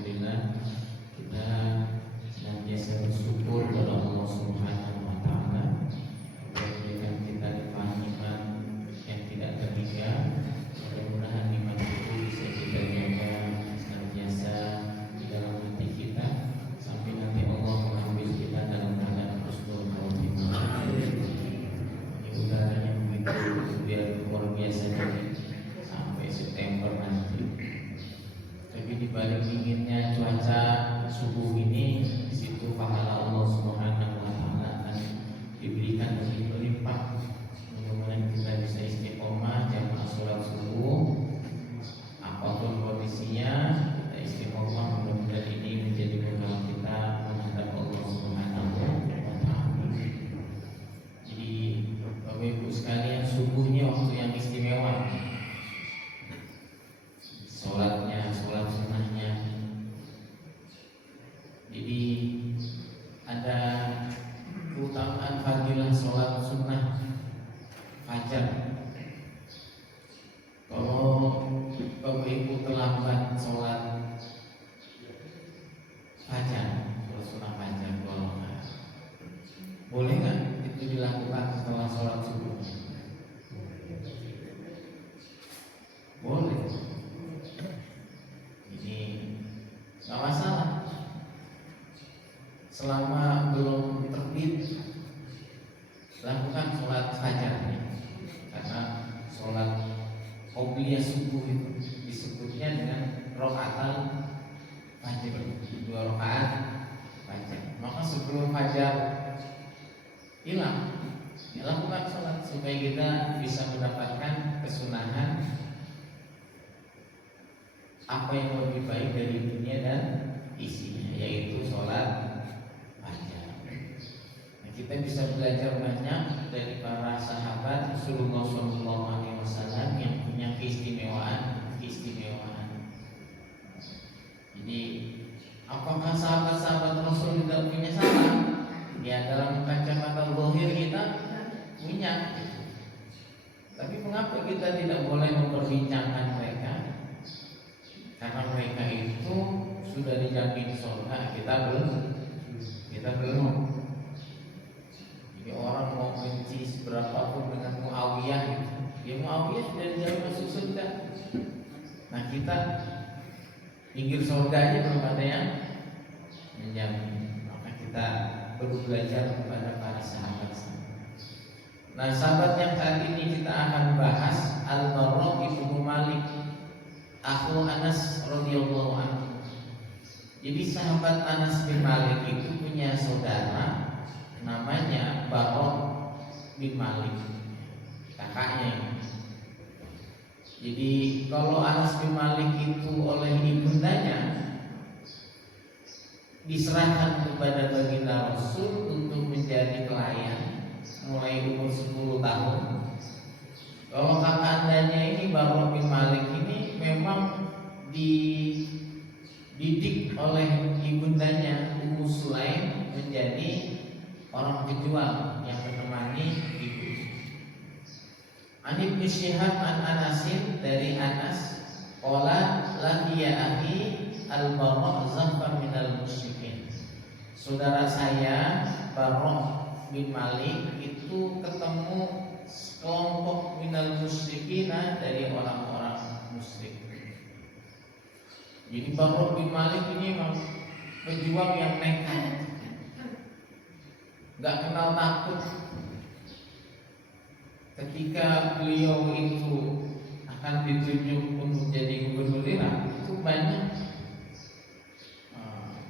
Alhamdulillah kita senantiasa bersyukur kepada Allah Subhanahu wa taala yang memberikan kita nikmat yang tidak terhingga. Mudah-mudahan nikmat itu bisa kita jaga senantiasa di dalam hati kita sampai nanti Allah mengambil kita dalam keadaan husnul khotimah. Ini udaranya begitu biar luar biasa sampai September nanti. Tapi di balik dinginnya cuaca subuh ini, di situ pahala Allah Subhanahu wa taala akan diberikan lebih berlimpah. Mudah-mudahan kita bisa istiqomah jamaah sholat subuh, apapun kondisinya kita istiqomah. Mudah-mudahan ini menjadi bekal kita menghadap Allah Subhanahu wa taala. Jadi Bapak Ibu sekalian, subuhnya waktu yang istimewa. Sholatnya, sholat sunnahnya. Jadi ada keutamaan fadilah sholat sunnah fajar. Kalau Bapak Ibu terlambat sholat fajar, sholat sunnah fajar, boleh nggak itu dilakukan setelah sholat subuh? Boleh. Gak masalah selama belum terbit lakukan sholat fajar, karena sholat qobliyah subuh itu disebutnya dengan rokaatal fajar, 2 rakaat fajar. Maka sebelum fajar hilang lakukan sholat supaya kita bisa mendapatkan kesunahan apa yang lebih baik dari dunia dan isinya, yaitu sholat fajar. Nah, kita bisa belajar banyak dari para sahabat Rasulullah SAW yang punya keistimewaan. Jadi, apakah sahabat-sahabat Rasul tidak punya salah? Ya, dalam kacamata zahir kita punya. Tapi mengapa kita tidak boleh memperbincangkan mereka? Karena mereka itu sudah dijamin surga, kita belum. Jadi orang mau benci seberapapun dengan Muawiyah, ya Muawiyah sudah dijamin masuk surga. Nah kita pinggir surga aja belum ada yang menjamin. Maka kita perlu belajar kepada para sahabat. Nah sahabat yang saat ini kita akan bahas Al-Barra ibnu Malik, Aku Anas radhiyallahu anhu. Jadi sahabat Anas bin Malik itu punya saudara namanya Barra bin Malik, kakaknya. Jadi kalau Anas bin Malik itu oleh ibundanya diserahkan kepada baginda Rasul untuk menjadi pelayan mulai umur 10 tahun. Kalau kakaknya ini Barra bin Malik ini memang dididik oleh ibundanya Ummu Sulaim menjadi orang penjual yang menemani ibu. An Ibnu Syihab an Anasin, dari Anas, qala laqiya akhi al-Barra zahfan minal musyrikin. Saudara saya Barra bin Malik itu ketemu kelompok minal musyrikina, dari orang-orang musyrik. Jadi Barra bin Malik ini memang pejuang yang nekat, gak kenal takut. Ketika beliau itu akan ditunjuk untuk jadi gubernur Irak, itu banyak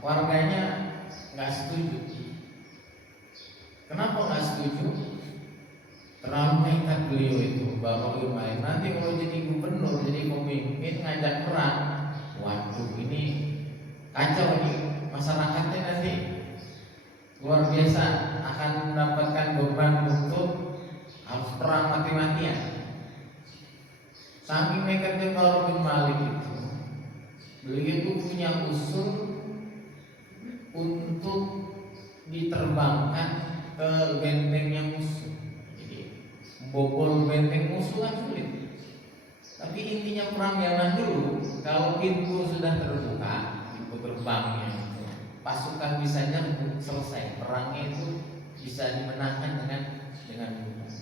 warganya gak setuju. Kenapa gak setuju? Terlalu nekat beliau itu, Barra bin Malik. Nanti kalau jadi gubernur, jadi pemimpin, ngajak perang, waduh ini kacau nih masyarakatnya, nanti luar biasa akan mendapatkan beban untuk harus perang mati-matian. Saking nekatnya Barra bin Malik itu, beliau itu punya usul untuk diterbangkan ke bentengnya musuh. Bobol benteng musuh kan sulit. Tapi intinya perang zaman dulu, kalau pintu sudah terbuka, pintu gerbangnya itu. Pasukan bisa nyerbu, selesai perangnya itu bisa dimenangkan dengan mudah.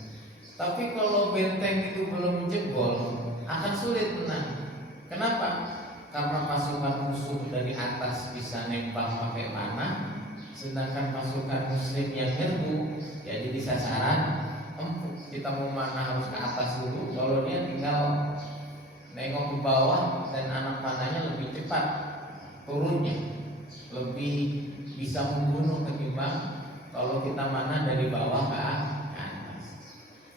Tapi kalau benteng itu belum jebol, akan sulit menang. Kenapa? Karena pasukan musuh dari atas bisa nembak pakai panah, sedangkan pasukan muslim yang nyerbu jadi di sasaran empuk. Kita mau mana harus ke atas dulu. Kalau dia tinggal nengok ke bawah dan anak panahnya lebih cepat turunnya, lebih bisa membunuh ketimbang kalau kita mana dari bawah ke atas.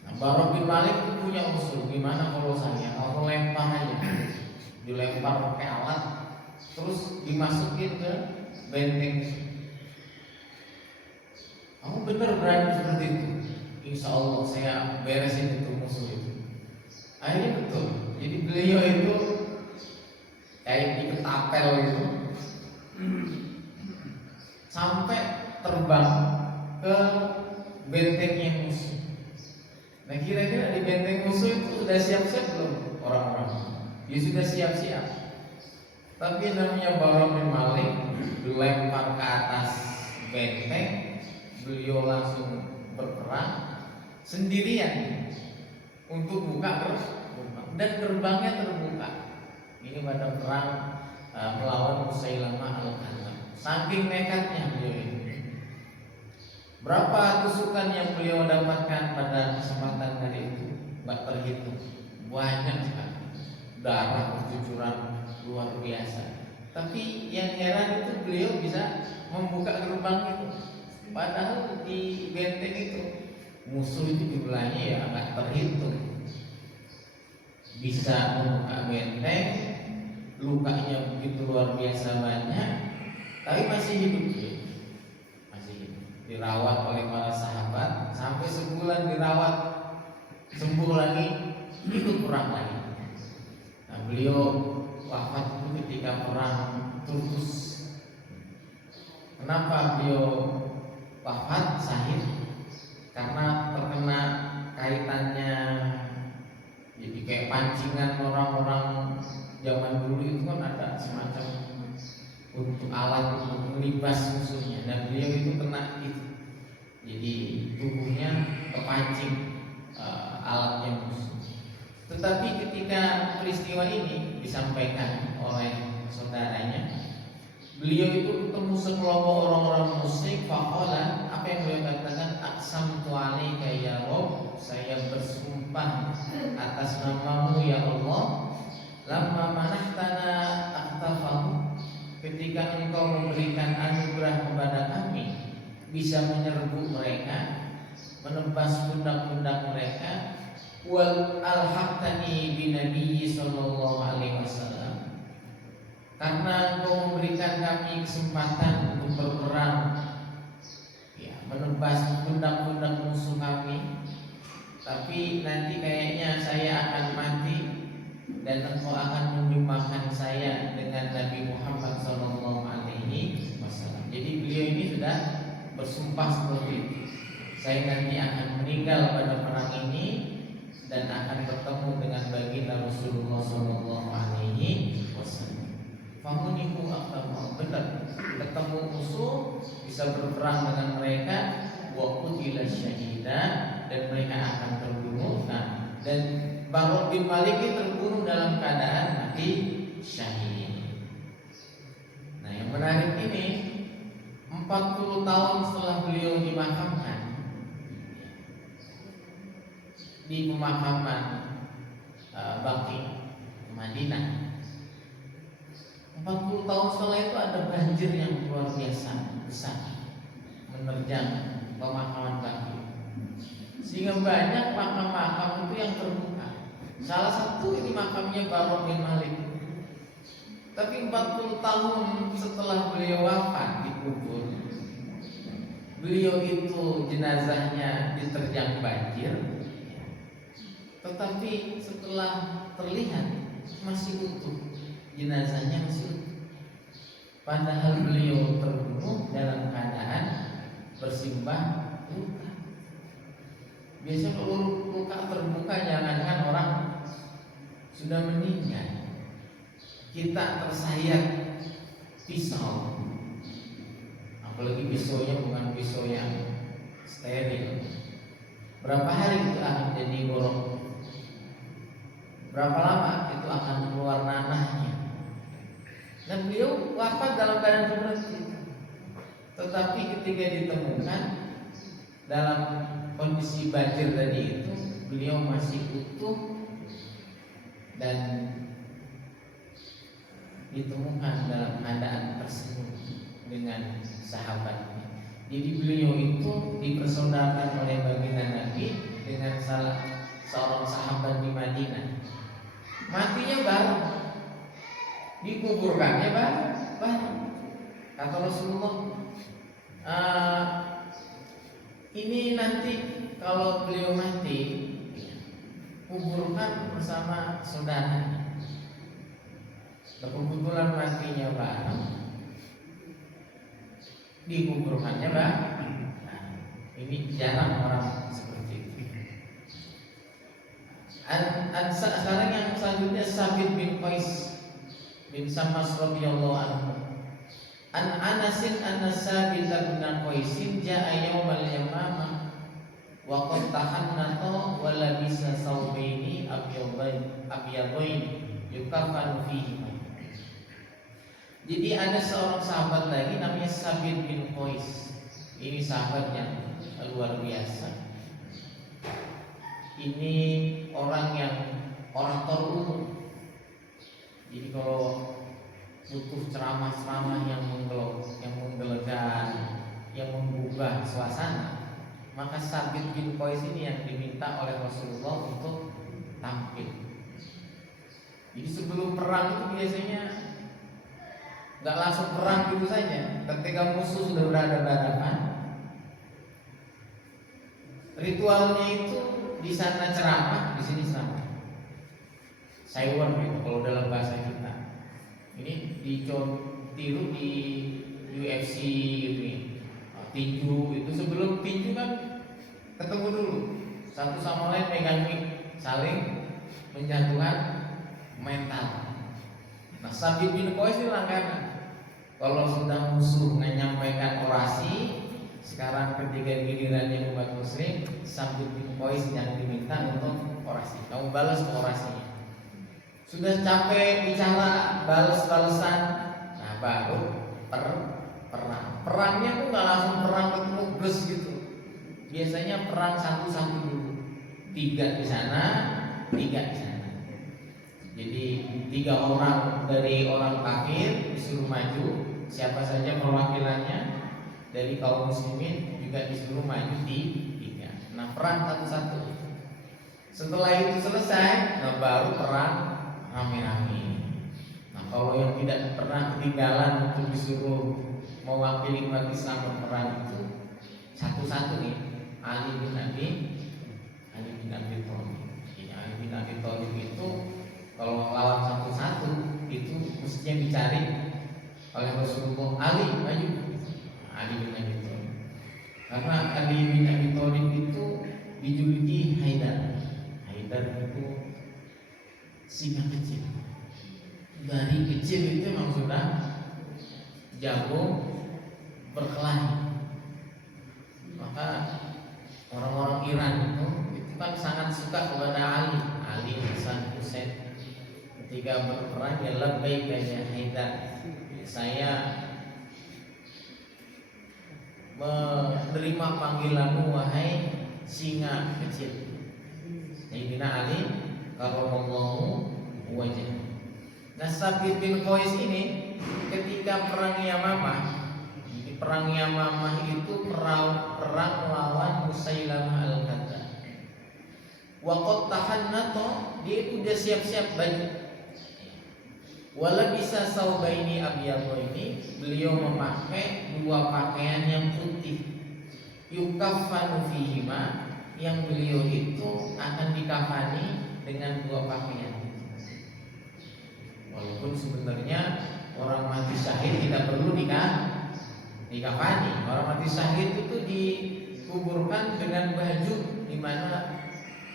Nah, Barok bin Malik itu punya usul, gimana kalau aku lempar aja, dilempar pakai alat, terus dimasukin ke benteng. Kamu bener berani seperti itu? Insya Allah saya beresin itu musuh itu. Akhirnya betul. Jadi beliau itu kayak di ketapel itu sampai terbang ke bentengnya musuh. Nah kira-kira di benteng musuh itu sudah siap-siap belum orang-orang? Dia sudah siap-siap. Tapi namanya Barok bin Malik dilempar ke atas benteng, beliau langsung berperang sendirian untuk buka gerbang, dan gerbangnya terbuka. Ini pada perang melawan Musailamah al-Kadzdzab. Saking nekatnya beliau ini. Berapa tusukan yang beliau dapatkan pada kesempatan kali itu? Nggak terhitung, banyak sekali. Darah bercucuran luar biasa. Tapi yang heran itu beliau bisa membuka gerbang itu. Padahal di benteng itu musuh itu jumlahnya ya nggak terhitung. Bisa membuka benteng, lukanya begitu luar biasa banyak, tapi masih hidup dia. Masih hidup. Dirawat oleh para sahabat sampai sebulan dirawat, sembuh lagi, hidup perang lagi. Nah, beliau wafat itu ketika perang Turkus. Kenapa beliau wafat syahid? Karena terkena kaitannya, jadi kayak pancingan orang-orang zaman dulu itu kan ada semacam untuk alat untuk melibas musuhnya, dan beliau itu kena itu, jadi tubuhnya terpancing alatnya musuh. Tetapi ketika peristiwa ini disampaikan oleh saudaranya, beliau itu bertemu sekelompok orang-orang musyrik. Faqala, apa yang beliau katakan? Aqsamtu 'alaika ya Rabb, saya bersumpah atas namamu ya Allah, lamma manahtana aktafahu, ketika engkau memberikan anugerah kepada kami bisa menyerbu mereka, menebas pundak-pundak mereka, wal alhaqtani bin Nabi sallallahu alaihi wasallam, karena engkau memberikan kami kesempatan untuk berperang, ya, menebas pundak-pundak musuh kami, tapi nanti kayaknya saya akan mati dan engkau akan menjumpakan saya dengan Nabi Muhammad sallallahu alaihi wasallam. Jadi beliau ini sudah bersumpah seperti itu. Saya nanti akan meninggal pada perang ini dan akan bertemu dengan baginda Rasulullah sallallahu alaihi wasallam. Famuniku aktamu, benar, ketemu musuh, bisa berperang dengan mereka, wa qutila syahida, dan mereka akan terbunuh. Nah, dan Barok bin Malik ini terbunuh dalam keadaan mati syahid. Nah, yang menarik ini 40 tahun setelah beliau dimakamkan di pemakaman Baqi Madinah, 40 tahun setelah itu ada banjir yang luar biasa besar menerjang pemakaman Baqi, sehingga banyak makam-makam itu yang terbuka. Salah satu ini makamnya Barok bin Malik. Tapi 40 tahun setelah beliau wafat dikubur, beliau itu jenazahnya diterjang banjir, tetapi setelah terlihat masih utuh, jenazahnya masih utuh. Padahal beliau terbunuh dalam keadaan bersimbah luka. Biasanya kalau luka terbuka, jangankan orang sudah meninggal, kita tersayat pisau, apalagi pisaunya bukan pisau yang steril. Berapa hari itu akan jadi borok? Berapa lama itu akan keluar nanahnya? Dan beliau wafat dalam keadaan seperti itu. Tetapi ketika ditemukan dalam kondisi banjir tadi itu, beliau masih utuh dan ditemukan dalam keadaan tersenyum dengan sahabatnya. Jadi beliau itu dipersaudarakan oleh baginda Nabi dengan salah seorang sahabat di Madinah. Matinya bareng, dikuburkannya bareng. Kata Rasulullah, ini nanti kalau beliau mati, kuburkan bersama saudaranya. Kebetulan matinya bareng, dikuburkannya bareng. Ini jarang orang seperti itu. Sekarang yang selanjutnya Sabit bin Qais bin Syammas radhiyallahu anhu. An Anasin anna Sabit bin Qaisin jaa yaumal yamamah wa qad tahannata wa labisa thawbaini abyadain yukafanu fihi. Jadi ada seorang sahabat lagi namanya Sabit bin Qais. Ini sahabat yang luar biasa. Ini orang yang orator umum. Jadi kalau butuh ceramah-ceramah yang menggelegar, yang menggugah suasana, maka Sabit bin Qais ini yang diminta oleh Rasulullah untuk tampil. Jadi sebelum perang itu biasanya nggak langsung perang gitu saja. Ketika musuh sudah berhadapan, ritualnya itu di sana ceramah, di sini ceramah. Saywan gitu kalau dalam bahasa kita. Ini tiru di UFC ini. Tinju itu sebelum tinju kan ketemu dulu, satu sama lain megang mic, saling menjatuhkan mental. Nah, Sabit bin Qais ini langganan. Kalau sudah musuh menyampaikan orasi, sekarang ketika gilirannya umat muslim, Sabit bin Qais yang diminta untuk orasi. Kamu balas orasinya. Sudah capek bicara, balas-balasan, nah baru perang. Perangnya tuh nggak langsung perang ketemu bus gitu. Biasanya perang satu-satu dulu. 3 di sana, 3 di sana. Jadi 3 orang dari orang kafir disuruh maju, siapa saja perwakilannya dari kaum muslimin juga disuruh maju di 3. Nah perang satu-satu. Setelah itu selesai, nah baru perang rame-rame. Nah kalau yang tidak pernah ketinggalan untuk disuruh mewakili umat Islam berperang itu satu-satu nih, Ali bin Abi Thalib. Ali bin Abi Thalib itu kalau lawan satu-satu itu mestinya dicari oleh Rasulullah. Ali maju, Ali bin Abi Thalib. Karena Ali bin Abi Thalib itu dijuluki Haidar. Haidar itu singa kecil. Dari kecil itu memang sudah jago berkelahi. Maka orang-orang Iran itu kan sangat suka kepada Ali, Hasan, Husain. Ketika berperang ya labbaik ya Haidar, saya menerima panggilanmu wahai singa kecil. Sayyidina Ali karramallahu wajhah. Nah Sabit bin Qais ini ketika perang Yamamah, perang Yamamah itu perang melawan Musailamah al-Kadzdzab. Wa qad tahannata, dia itu udah siap-siap baju. Wala bisa saubaini abyadaini, beliau memakai 2 pakaian yang putih. Yukaffanu fihima, yang beliau itu akan dikafani dengan 2 pakaian. Walaupun sebenarnya orang mati syahid tidak perlu dikafani. Orang mati syahid itu dikuburkan dengan baju di mana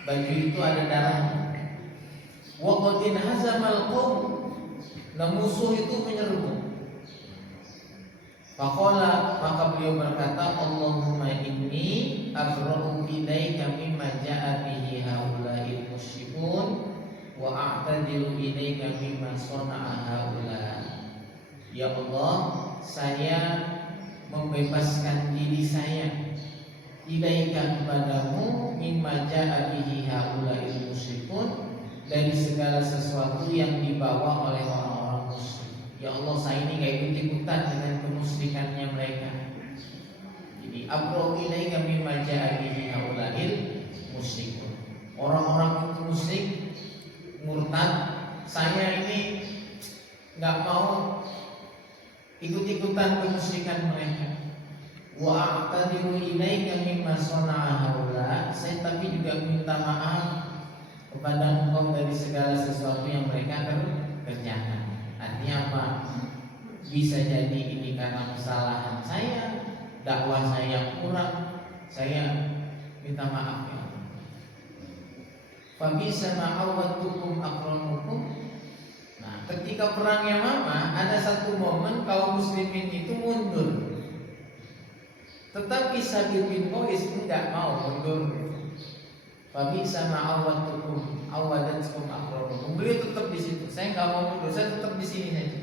baju itu ada darahnya. Wa qadin hazamal qaum, nah musuh itu menyerbu. Faqala, maka beliau berkata, Allahumma inni abra'u ilaika mimma ja'a bihi haula'il musyrikun wa a'tadiru ilaika mimma sana'a haula. Ya Allah, saya membebaskan diri saya ilaika kepadamu mimma ja'a bihi haula'il musyrikun, dari segala sesuatu yang dibawa oleh orang-orang musyrik. Ya Allah, saya ini gak ikut-ikutan dengan kemusyrikannya mereka. Jadi abra'u ilaika mimma ja'a bihi haula'il musyrikun. Orang-orang itu musyrik, murtad, saya ini gak mau ikut-ikutan kemusyrikan mereka. Wa a'tadiru ilaika mimma sana'a haula, saya tapi juga minta maaf kepada engkau dari segala sesuatu yang mereka kerjakan. Artinya apa? Bisa jadi ini karena kesalahan saya, dakwah saya yang kurang, saya minta maaf ya. Fa bisa ma'awatukum akramukum. Nah, ketika perang Yamamah ada satu momen kaum muslimin itu mundur. Tetapi Sabit bin Qais enggak mau mundur. Fa bisa ma'awatukum awadatkum akramukum. Beliau tetap di situ. Saya enggak mau mundur, saya tetap di sini saja.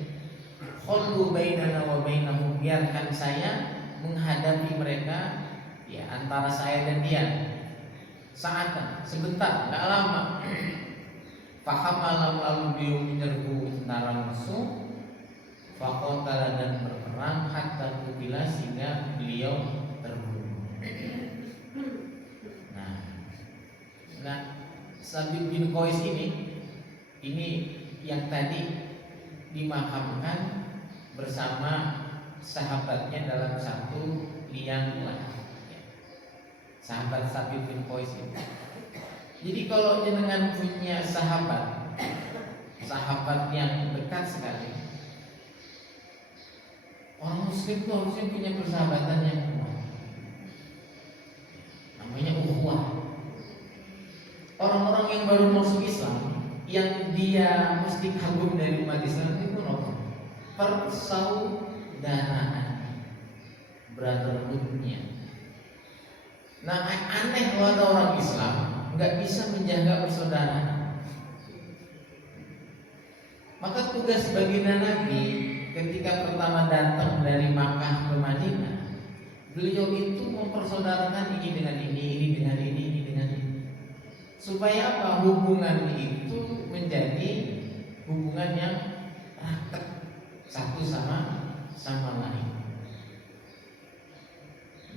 Khullu bainana wa bainahum, biarkan saya menghadapi mereka ya, antara saya dan dia. Saat sebentar, enggak lama. Faham malam, lalu beliau menyerbu tentara musuh. Faqatala, dan berperang hatta qutila, sehingga beliau terbunuh. Nah, Sabit bin Qais ini yang tadi dimakamkan bersama sahabatnya dalam satu liang lahat. Sahabat Sabit bin Qais ini. Jadi kalau jenengan punya sahabat yang dekat sekali, orang muslim itu harusnya punya persahabatan yang kuat. Namanya ukhuwah. Orang-orang yang baru masuk Islam, yang dia mesti kagum dari umat Islam itu apa? Persaudaraan, brotherhood-nya. Nah, aneh kalau ada orang Islam nggak bisa menjaga persaudaraan. Maka tugas baginda Nabi ketika pertama datang dari Makkah ke Madinah, beliau itu mempersaudarakan ini dengan ini dengan ini dengan ini. Supaya apa? Hubungan itu menjadi hubungan yang raket satu sama lain.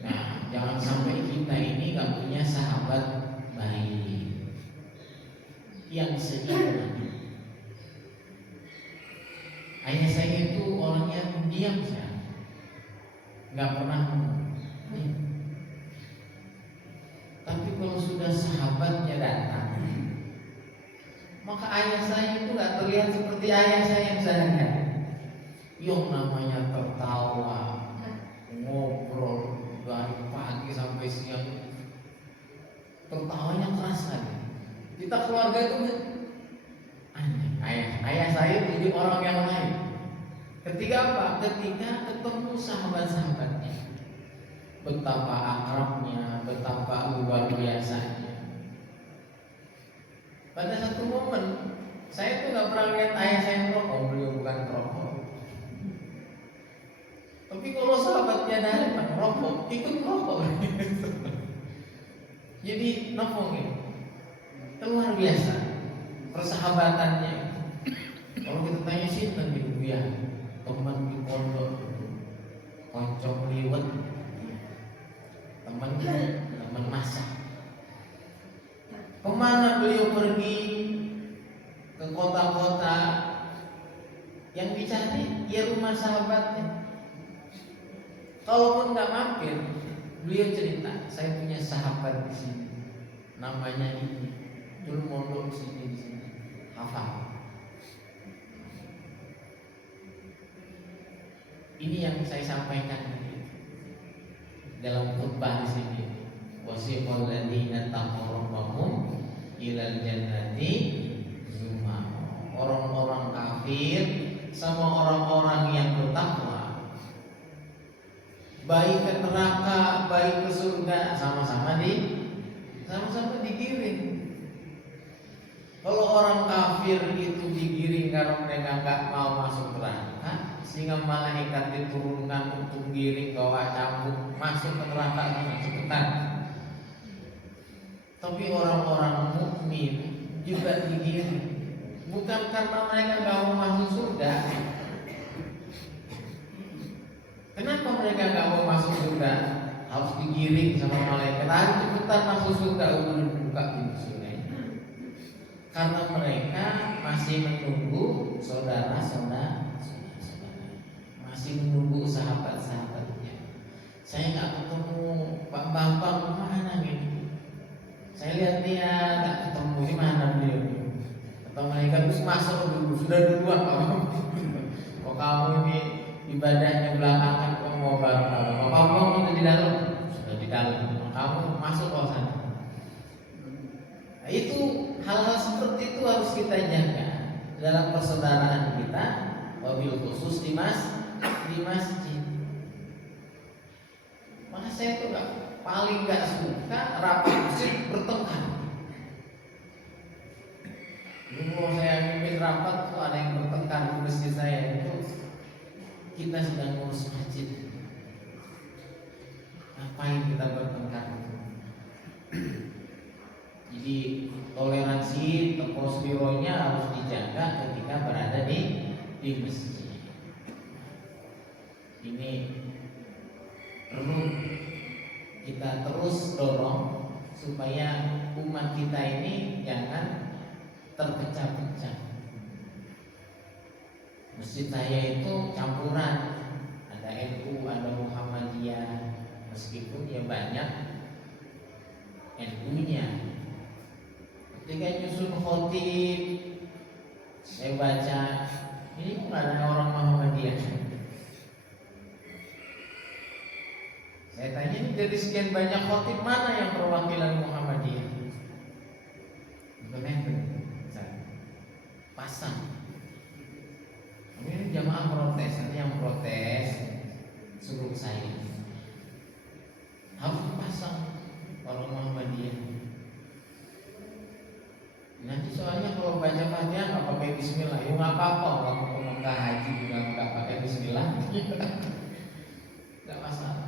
Nah, jangan sampai kita ini gak punya sahabat baik yang seiman. Ayah saya itu orangnya pendiam, saya nggak pernah tapi kalau sudah sahabatnya datang, maka ayah saya itu nggak terlihat seperti ayah saya yang sehari-hari. Yang namanya tertawa, ngobrol dari pagi sampai siang, tertawanya keras sekali. Kita keluarga itu aneh. Ayah saya jadi orang yang lain. Ketika apa? Ketika ketemu sahabat-sahabatnya, betapa akrabnya, betapa luar biasanya. Pada satu momen, saya tuh nggak pernah lihat ayah saya merokok, beliau bukan merokok. Tapi kalau sahabatnya datang merokok, ikut merokok. Jadi nongkrong luar biasa persahabatannya. Kalau kita tanya sih tentang dia, teman di pondok, kocok liwet, teman masak. Kemana beliau pergi? Ke kota-kota yang dicari ya rumah sahabatnya. Kalaupun nggak mampir, beliau cerita, saya punya sahabat di sini, namanya ini, dulu mondok di sini, hafal. Ini yang saya sampaikan dalam khutbah di sini. Wasiqal ladzina taqaw rabbahum ilal jannati zumar. Orang-orang kafir sama orang-orang yang bertakwa baik ke neraka, baik ke surga, sama-sama digiring. Kalau orang kafir itu digiring karena mereka nggak mau masuk neraka, sehingga malaikat diturunkan untuk giring bawa cambuk masuk ke neraka cepetan. Tapi orang-orang mukmin juga digiring, bukan karena mereka nggak mau masuk surga. Kenapa mereka nggak mau masuk surga? Harus digiring sama malaikat, harus cepetan masuk surga, udah buka pintu surga. Karena mereka masih menunggu saudara-saudara, masih menunggu sahabat-sahabatnya. Saya nggak ketemu Pak Bambang mana gitu. Saya lihat dia nggak ketemu, di mana beliau? Atau mereka terus masuk dulu, sudah duluan Pak Bambang. Kok kamu ini ibadahnya belakangan, kok mau bareng Pak Bambang udah di dalam, sudah di dalam. Kamu masuk ke sana. Nah, itu hal-hal seperti itu harus kita jaga dalam persaudaraan kita, wabil khusus di masjid. Maka saya tuh paling nggak suka rapat masjid bertengkar. Kalau saya mimpin rapat tuh ada yang bertengkar di masjid saya, itu kita sedang ngurus masjid. Ngapain kita bertengkar? Jadi toleransi tokospironya harus dijaga ketika berada di masjid. Ini perlu kita terus dorong supaya umat kita ini jangan terpecah-pecah. Masjid saya itu campuran, ada NU, ada Muhammadiyah, meskipun ya banyak NU-nya. Ketika nyusun khotib, saya baca ini kok ada orang Muhammadiyah. Saya tanya, ini dari sekian banyak khotib mana yang perwakilan Muhammadiyah? Bukan pasang. Ini jamaah protes, nanti yang protes suruh saya harus pasang orang Muhammadiyah. Nanti soalnya kalau baca Fatihah nggak pakai Bismillah, ya nggak apa-apa. Kalau mau ke Mekah haji juga nggak pakai Bismillah, nggak masalah.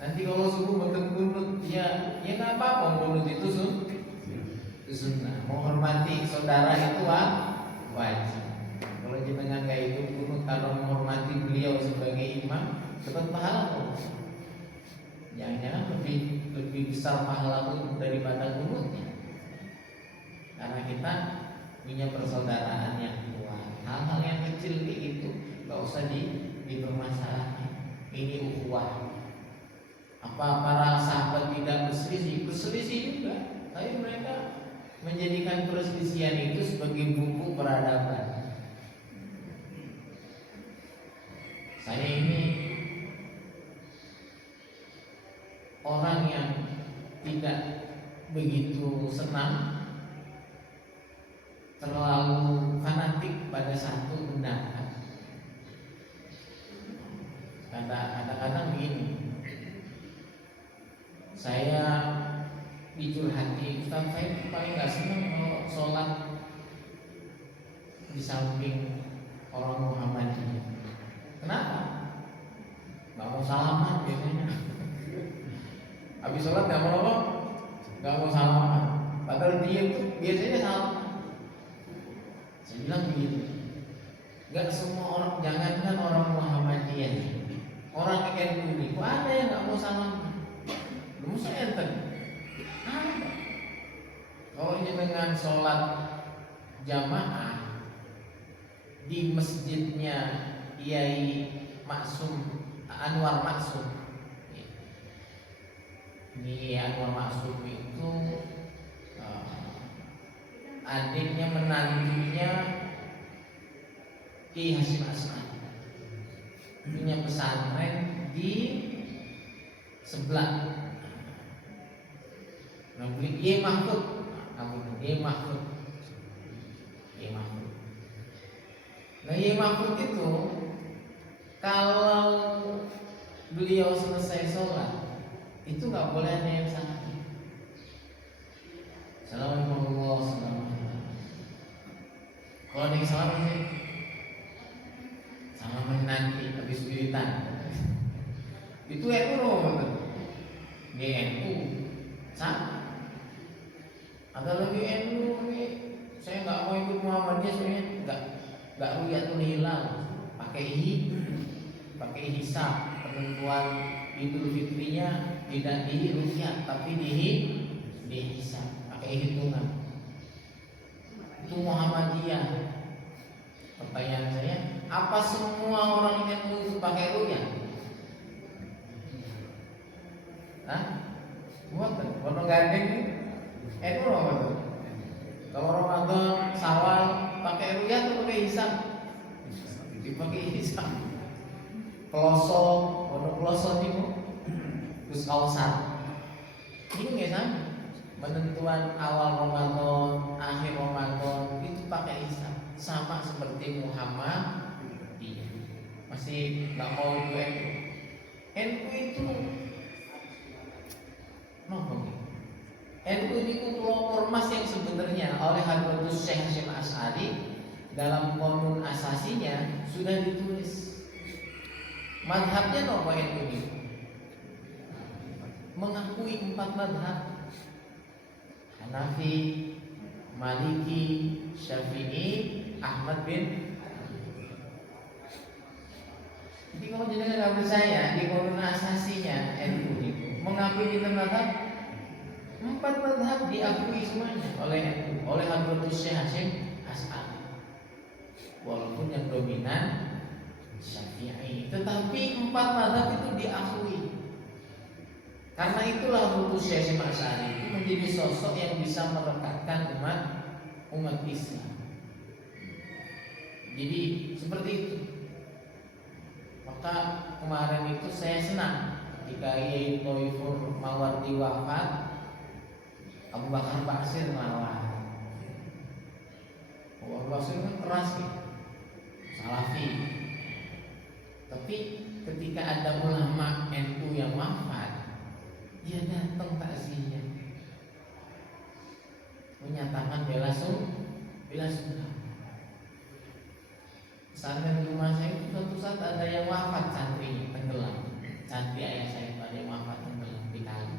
Nanti kalau subuh bentuk-bentuk, ya nggak apa-apa. Bunut itu sunnah. Menghormati saudara itu wajib. Kalau jenengan kayak itu bunut karena menghormati beliau sebagai imam, dapat pahala kok. Jangan-jangan lebih besar pahala pun daripada bunutnya. Karena kita punya persaudaraan yang kuat. Hal-hal yang kecil itu gak usah dipermasalahkan. Ini ukhuwah. Apa para sahabat tidak berselisih? Berselisih juga. Tapi mereka menjadikan perselisihan itu sebagai bumbu peradaban. Saya ini orang yang tidak begitu senang terlalu fanatik pada satu pendapat. Kadang-kadang begini, saya dicurhati, Ustaz saya paling gak senang kalau sholat di samping orang Muhammadiyah. Kenapa? Gak mau salaman biasanya. Habis sholat gak mau apa? Gak mau salaman. Padahal dia tuh biasanya salaman. Saya bilang begitu. Gak semua orang, jangankan orang Muhammadiyah, orang NU ini, kok ada yang gak mau salaman? Belum saya enten. Kalau dengan sholat jamaah di masjidnya Kiai Maksum Anwar Maksum, ini Anwar Maksum itu adiknya menantunya Ki Hasyim As'ad, punya pesantren di sebelah. Namanya Ye Mahfud, Ye Mahfud. Nah Ye Mahfud itu kalau beliau selesai sholat itu nggak boleh ada yang salah. Assalamualaikum warahmatullahi wabarakatuh. Kalau ada yang salah sih sama menanti habis wiridan itu NU GNU sama. Ada lagi NU nih, saya nggak mau ikut Muhammadiyah soalnya nggak ruyatul hilal, pakai hisab, penentuan Idul Fitrinya tidak diruyat tapi dihisab, pakai hitungan. Itu Muhammadiyah. Pertanyaan saya, apa semua orang NU itu pakai ruyat? Hah? Buat warna gandeng NU apa tuh? Kalau Ramadan, Syawal pakai ruyat atau pakai hisab? Dipakai hisab. Peloso, warna peloso nih, terus kawasan. Ini nggak sama. Penentuan awal Ramadan, akhir Ramadan itu pakai hisab, sama seperti Muhammad. Iya, masih nggak mau NU. NU itu NU itu ormas yang sebenarnya oleh Hadratus Syekh Hasyim Asy'ari dalam konun asasinya sudah ditulis. Madhabnya apa NU ini? Mengakui 4 madhab: Hanafi, Maliki, Syafi'i, Ahmad bin. Jadi kalau jenengan nggak percaya di konun asasinya NU itu mengakui kita madhab, 4 madhab diakui semuanya oleh NU, oleh Hadratus Syekh Hasyim Asy'ari. Walaupun yang dominan Syafi'i, tetapi 4 madhab itu diakui. Karena itulah Hadratus Syekh Hasyim Asy'ari itu menjadi sosok yang bisa merekatkan umat Islam. Jadi seperti itu. Maka kemarin itu saya senang ketika Kiai Thaifur Mawardi wafat, Abu Bakar Basir melawan. Abu Bakar Basir kan keras nih, Salafi. Tapi ketika ada ulama NU yang wafat, dia datang takziahnya, menyatakan bela sungkawa. Sampai di rumah saya itu suatu saat ada yang wafat, santri tenggelam, santri ayah saya ada yang wafat tenggelam di kali.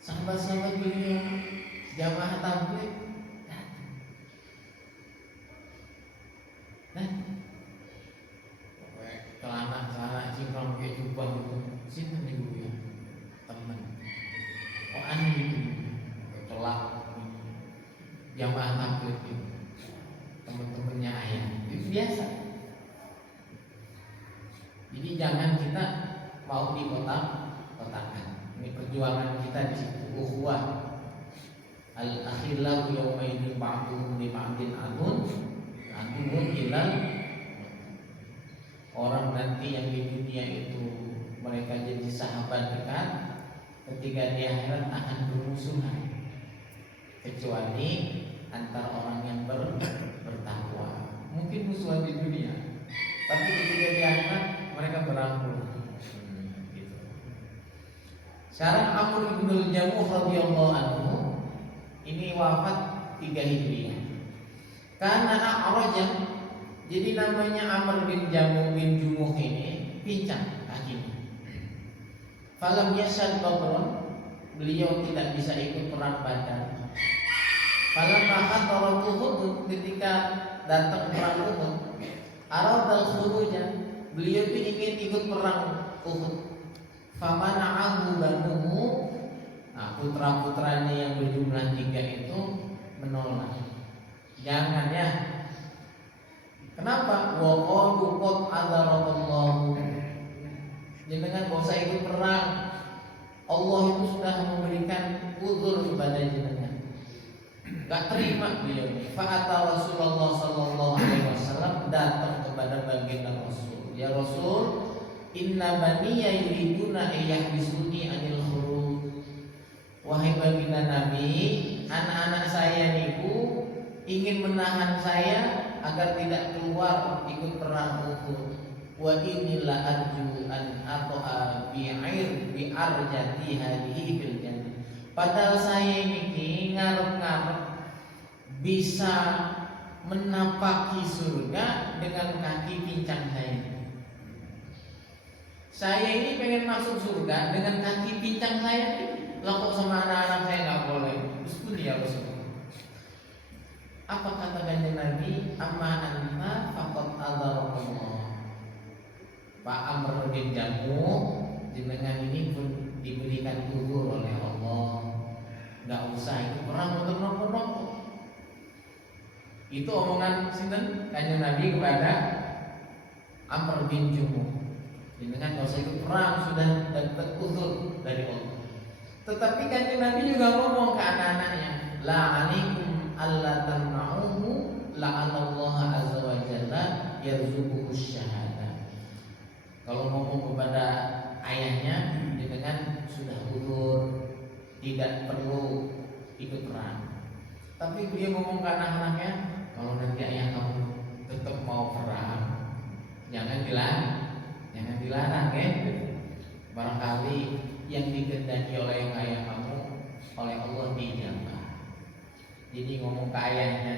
Sahabat-sahabat beliau jamaah tabligh celana cingkrang kayak jubah itu, sini nih gue ya temen, oh aneh itu, celak jamaah tabligh itu, temen-temennya ayah itu biasa. Jadi jangan kita mau di kotakan. Ini perjuangan kita di situ. Ukhuwah al-akhillahu yawma idin ba'duhum li ba'din aduwwun ilal. Orang nanti yang di dunia itu mereka jadi sahabat dekat, ketika di akhirat akan bermusuhan, kecuali antara orang yang bertakwa. Mungkin musuhan di dunia, tapi ketika di akhirat mereka berangkul. Gitu. Sekarang Amr bin Jamuh radhiyallahu anhu ini wafat 3 Hijriah. Karena A'rajah, jadi namanya Amr bin Jamuh bin Jumuh ini pincang kakinya. Falam yashad Badron, beliau tidak bisa ikut perang Badar. Falam mahadara Uhud, ketika datang perang Uhud, aradal khuruja, beliau itu ingin ikut perang Uhud. Famana'ahu banuhu, nah putra-putranya yang berjumlah 3 itu menolak. Jangan ya. Kenapa? Wa qalu qad adzarallahu. Jangan enggak usah ikut perang. Allah itu sudah memberikan uzur kepada jenengan. Enggak terima beliau. Fa'ata Rasulullah sallallahu alaihi wasallam, datang kepada baginda Rasul. Ya Rasul, inna baniya yuriduna ayyahbisuni anil khuruj. Wahai baginda Nabi, anak-anak saya niku ingin menahan saya agar tidak keluar ikut perang Uhud. wa inilah arju an ato'a bi arjati hadihi fil jannah. Padahal saya ini ngarep-ngarep bisa menapaki surga dengan kaki pincang saya. Saya ini pengen masuk surga dengan kaki pincang saya ini. Lah kok sama anak-anak saya nggak boleh? Terus ya Rasulullah. Apa kata kanjeng Nabi? Amma anta faqad adzarakallah. Pak Amr bin Jamuh jenengan ini pun diberikan uzur oleh Allah. Nggak usah itu perang untuk nopo-nopo. Itu omongan sinten kanjeng Nabi kepada Amr bin Jamuh. Dengan dosa itu perang sudah dapat uzur dari Allah. Tetapi kanjeng Nabi juga ngomong ke anak-anaknya, la'anikum alla tamna'uhu la'anallaha azza wa jalla yarzuquhu syahada. Kalau ngomong kepada ayahnya dengan sudah uzur, tidak perlu ikut perang. Tapi beliau ngomong ke anak-anaknya, kalau nanti ayah kamu tetap mau perang, jangan dilarang ya. Barangkali yang dikehendaki oleh ayah kamu oleh Allah dijabah. Jadi ngomong ke ayahnya,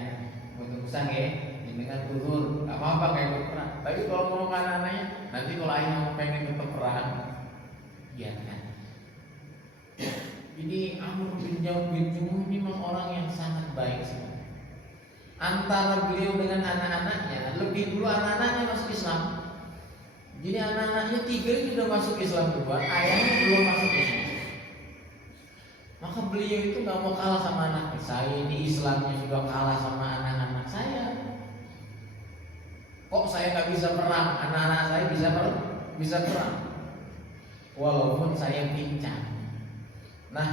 untuk usang ya, dengan uzur, gak apa-apa kayak berperang. Tapi kalau ngomong ke anaknya, nanti kalau ayah kamu pengen tetap perang, biarkan. Jadi Amr bin Jamuh ini memang orang yang sangat baik sekali. Antara beliau dengan anak-anaknya, lebih dulu anak-anaknya masuk Islam. Jadi anak-anaknya 3 sudah masuk Islam duluan, ayahnya belum masuk Islam. Maka beliau itu nggak mau kalah sama anaknya. Saya ini Islamnya sudah kalah sama anak-anak saya. Kok saya nggak bisa perang? Anak-anak saya bisa perang. Walaupun saya pincang. Nah,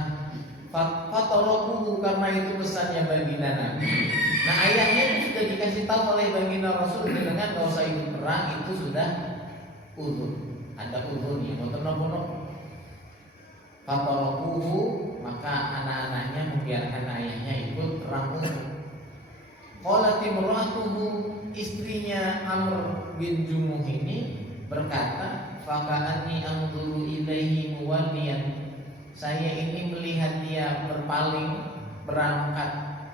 fatorokuhu karena itu pesannya baginda Nabi. Nah, ayahnya sudah dikasih tahu oleh baginda Rasul dengan nggak usah ikut perang itu sudah uzur, ada uzurnya, motor-motor. Fatorokuhu maka anak-anaknya membiarkan ayahnya ikut perang uzur. Qalat imra'atuhu istrinya Amr bin Jamuh ini berkata, faka'anni anzuru ilaihi muwalliyan. Saya ini melihat dia berpaling berangkat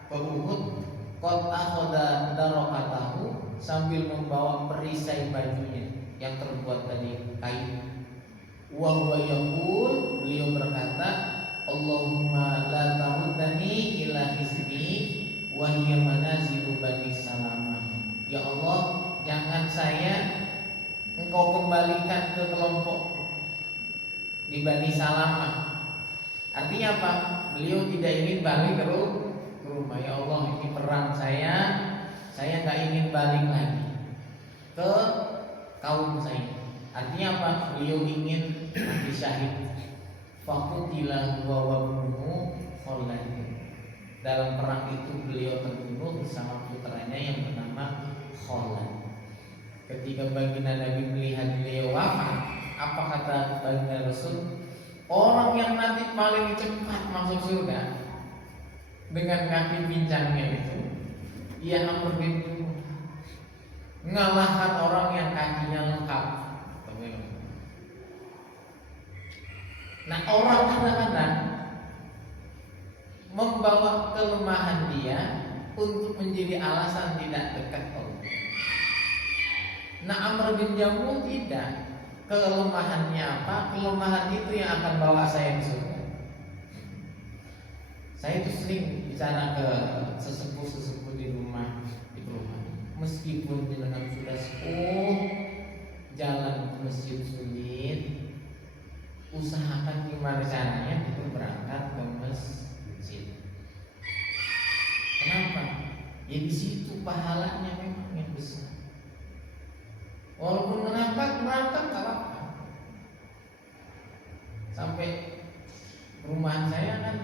ke Uhud, qad akhadha daraqatahu sambil membawa perisai bajunya yang terbuat dari kain. Wa huwa yaqul, beliau berkata, Allahumma la taruddani ila hisbi wa hiya manazilu bani Salamah. Ya Allah, jangan saya engkau kembalikan ke kelompok di Bani Salamah. Artinya apa? Beliau tidak ingin balik ke rumah. Ya Allah, ini perang saya nggak ingin balik lagi ke kaum saya. Artinya apa? Beliau ingin mati syahid. Faqutila wa wabnuhu Khalid. Dalam perang itu beliau terbunuh bersama putranya yang bernama Khalid. Ketika baginda Nabi melihat beliau wafat, apa kata baginda Rasul? Orang yang nanti paling cepat masuk surga dengan kaki pincangnya itu, ia Amr bin Jamuh, mengalahkan orang yang kakinya lengkap. Nah, orang kadang-kadang membawa kelemahan dia untuk menjadi alasan tidak dekat Allah. Nah, Amr bin Jamuh tidak. Kelemahannya apa? Kelemahan itu yang akan bawa saya ke surga. Saya itu sering bicara ke sesepuh-sesepuh di rumah, meskipun dengan sudah sepuh, jalan ke masjid sulit, usahakan gimana caranya itu berangkat ke masjid. Kenapa? Ya di situ pahalanya memang yang besar. Walaupun berangkat nggak apa-apa. Sampai rumah saya kan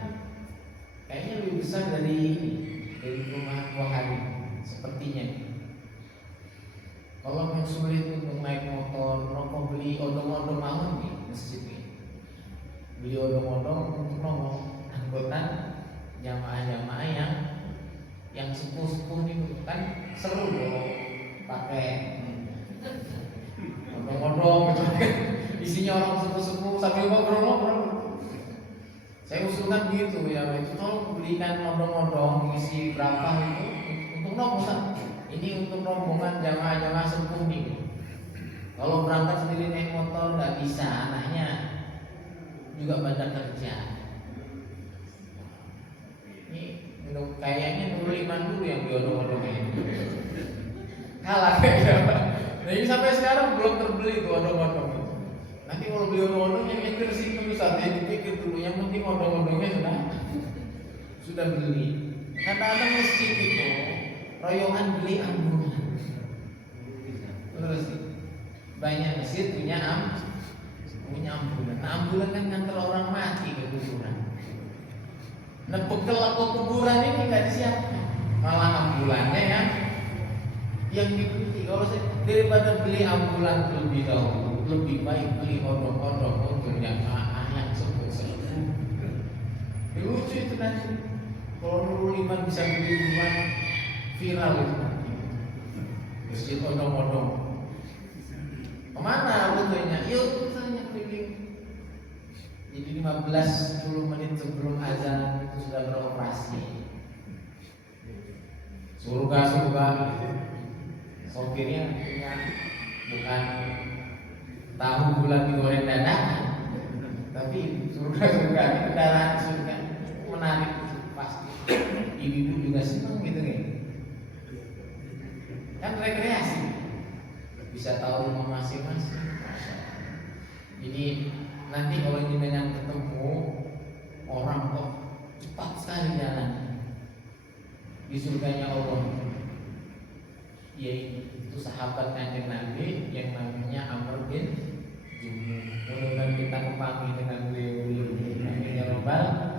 kayaknya lebih besar dari rumah Wah Hari sepertinya. Kalau yang sulit untuk naik motor, rokok beli odong-odong mahal nih masjid ini. Beli odong-odong untuk nongol anggota jamaah-jamaah yang sepuh-sepuh nih kan seru loh pakai isinya orang sepuh-sepuh sambil ngobrol-ngobrol. Saya usulkan gitu ya, itu tolong belikan odong-odong isi berapa itu untuk rombongan. Ini untuk rombongan jamaah-jamaah sepuh nih. Kalau berangkat sendiri naik motor nggak bisa, anaknya juga banyak kerja. Ini kayaknya Nurul Iman dulu yang beli odong-odongnya ini. Kalah kayaknya. Nah ini sampai sekarang belum terbeli tuh odong-odong itu. Nanti kalau beli odong-odong yang mikir sih bisa dipikir dulu. Yang penting odong-odongnya sudah beli. Kadang-kadang masjid itu royongan beli ambulan. Terus banyak masjid punya ambulan. Nah, ambulan kan ngantar orang mati ke kuburan. Nah bekal kuburan ini nggak disiapkan. Malah ambulannya yang dibeli. Kalau saya daripada beli ambulan terlebih dahulu, lebih baik beli odong-odong untuk yang sepuh. Lucu itu nanti. Kalau Nurul Iman bisa beli rumah viral itu nanti. Masjid odong-odong. Kemana rutenya? Yuk tanya keliling. Jadi 15-10 menit sebelum azan itu sudah beroperasi. Surga gitu. Sopirnya bukan tahu bulan digoreng dadakan, tapi surga kendaraan surga menarik pasti. Ibu-ibu juga senang gitu kan rekreasi, bisa tahu rumah masing-masing. Jadi nanti kalau ini dengan ketemu orang kok cepat sekali jalan di surganya Allah. Yaitu sahabat Kanjeng Nabi yang namanya Amr bin Jumu. Mudah-mudahan kita kepanggil dengan beliau. Amin ya rabbal